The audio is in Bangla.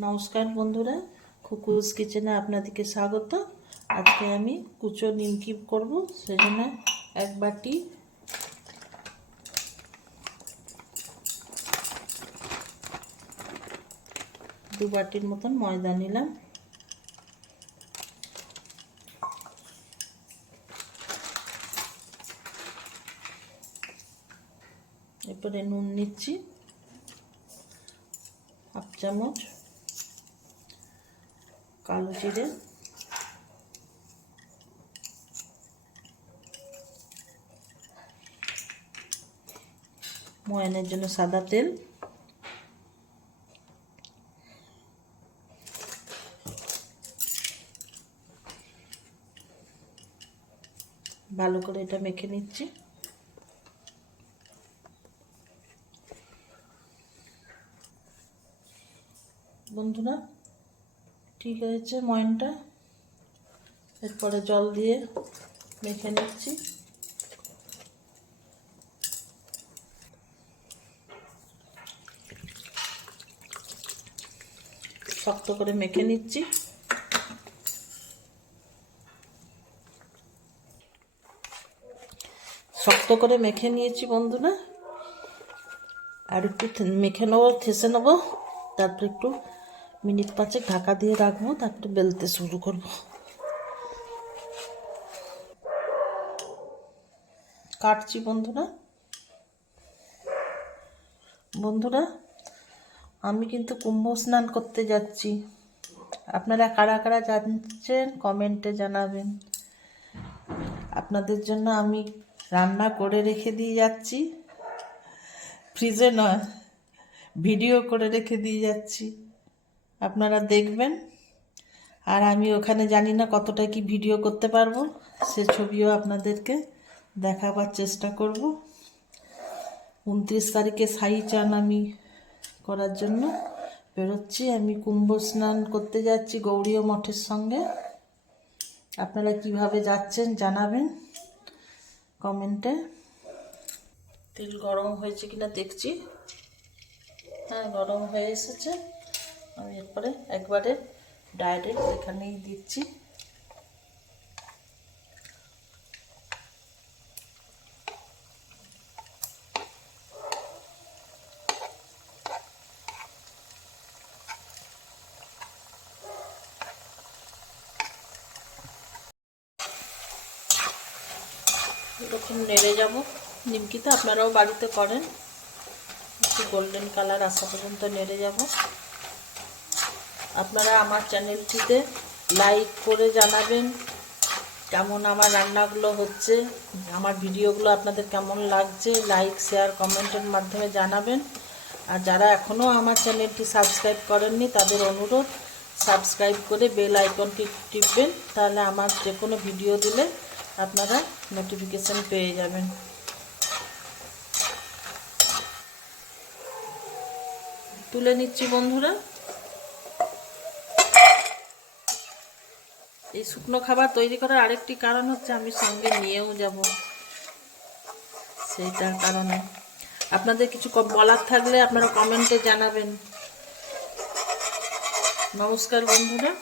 নমস্কার বন্ধুরা কুকুজ কিচেনে আপনাদেরকে স্বাগত। আজকে আমি কুচো নিমকি করব, সেজন্য এক বাটি। দু বাটির মতন ময়দা নিলাম। এরপরে নুন নিচ্ছি, হাফ চামচ। কালো জিরে ময়ানের জন্য সাদা তেল ভালো করে এটা মেখে নিচ্ছি। বন্ধুরা ঠিক হয়েছে ময়নটা। এরপরে জল দিয়ে মেখে নিচ্ছি। শক্ত করে মেখে নিচ্ছি। শক্ত করে মেখে নিয়েছি বন্ধুরা। আর একটু মেখে নেব, থেসে নেব, তারপর একটু মিনিট পাঁচেক ঢাকা দিয়ে রাখব, তারপরে বেলতে শুরু করব। কাটছি বন্ধুরা। বন্ধুরা, আমি কিন্তু কুম্ভ স্নান করতে যাচ্ছি। আপনারা কারা কারা জানছেন কমেন্টে জানাবেন। আপনাদের জন্য আমি রান্না করে রেখে দিয়ে যাচ্ছি। ফ্রিজে নয়, ভিডিও করে রেখে দিয়ে যাচ্ছি। আপনারা দেখবেন। আর আমি ওখানে জানি না কতটা কি ভিডিও করতে পারব, সে ছবিও আপনাদেরকে দেখাবার চেষ্টা করব। উনত্রিশ তারিখে সাই চান আমি করার জন্য বেরোচ্ছি। আমি কুম্ভ স্নান করতে যাচ্ছি গৌরীয় মঠের সঙ্গে। আপনারা কীভাবে যাচ্ছেন জানাবেন কমেন্টে। তেল গরম হয়েছে কিনা দেখছি। হ্যাঁ গরম হয়ে এসেছে। আমি এরপরে একবারে ডাইরেক্ট এখানেই দিচ্ছি। এরকম নেড়ে যাব। নিমকিতে আপনারাও বাড়িতে করেন। একটু গোল্ডেন কালার আসা পর্যন্ত নেড়ে যাব। আপনারা আমার চ্যানেলটিতে লাইক করে জানাবেন কেমন আমার রান্নাগুলো হচ্ছে, আমার ভিডিওগুলো আপনাদের কেমন লাগছে, লাইক, শেয়ার, কমেন্টের মাধ্যমে জানাবেন। আর যারা এখনও আমার চ্যানেলটি সাবস্ক্রাইব করেননি, তাদের অনুরোধ, সাবস্ক্রাইব করে বেল আইকনটি টিপবেন, তাহলে আমার যে কোনো ভিডিও দিলে আপনারা নোটিফিকেশান পেয়ে যাবেন। তুলে নিচ্ছি বন্ধুরা। এই শুকনো খাবার তৈরি করার আরেকটি কারণ হচ্ছে আমি সঙ্গে নিয়েও যাব। সেইটার কারণে। আপনাদের কিছু বলার থাকলে আপনারা কমেন্টে জানাবেন। নমস্কার বন্ধুরা।